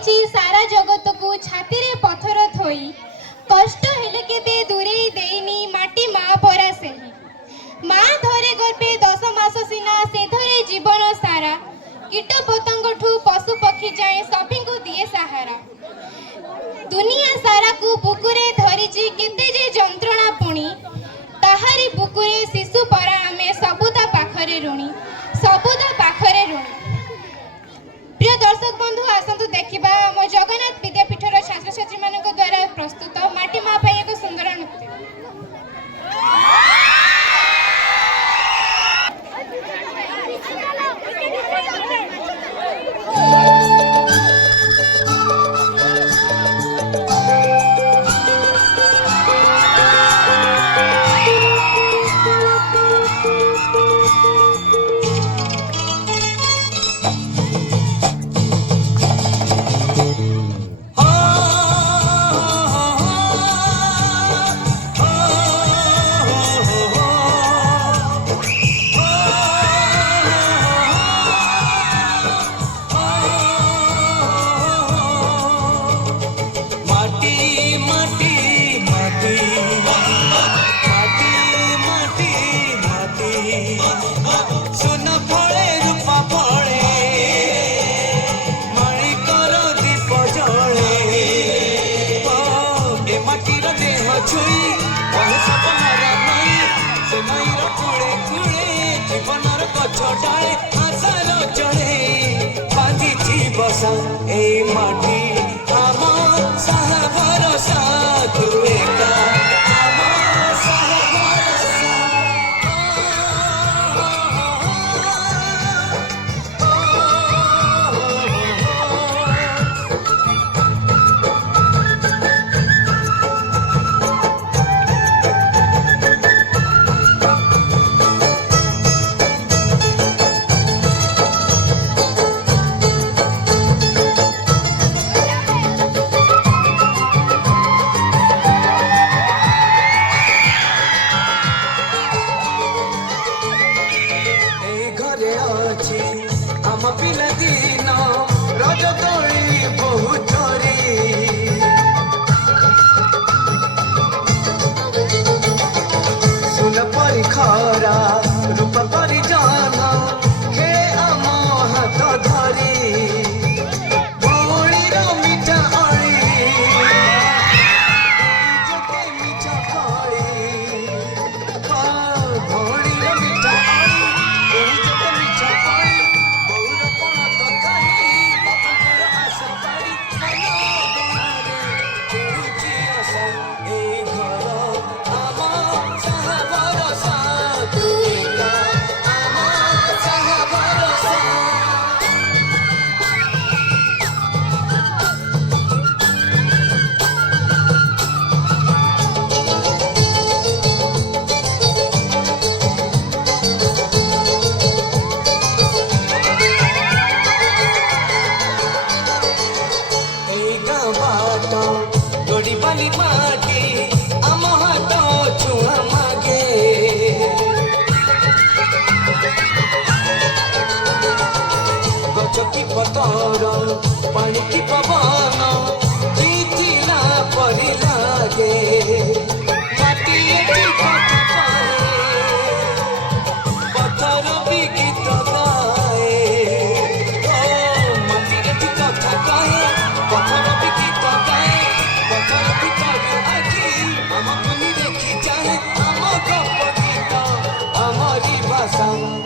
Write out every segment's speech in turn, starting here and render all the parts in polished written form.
धरिची सारा जगत को छाती रे पथर थोई कष्ट हेले केते दूरे देनी माटी माँ परा सेही माँ धरे गर्भे 10 मास सिना से धरे जीवन सारा कीट पतंग ठू पशु पक्षी जाए सभी को दिए सहारा दुनिया सारा को बुकुरे धरिची केते जे जंत्रणा पुणी ताहारी बुकुरे शिशु परा आमे सबुदा पाखरे ऋणी सबुदा पाखरे ऋणी। प्रिय दर्शक बंधु आसतु देखिबा मो जगन्नाथ विद्यापीठर छात्र छात्री मानक द्वारा प्रस्तुत माटी माँ ପାଇଁ एक सुंदर नृत्य।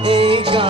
Hey,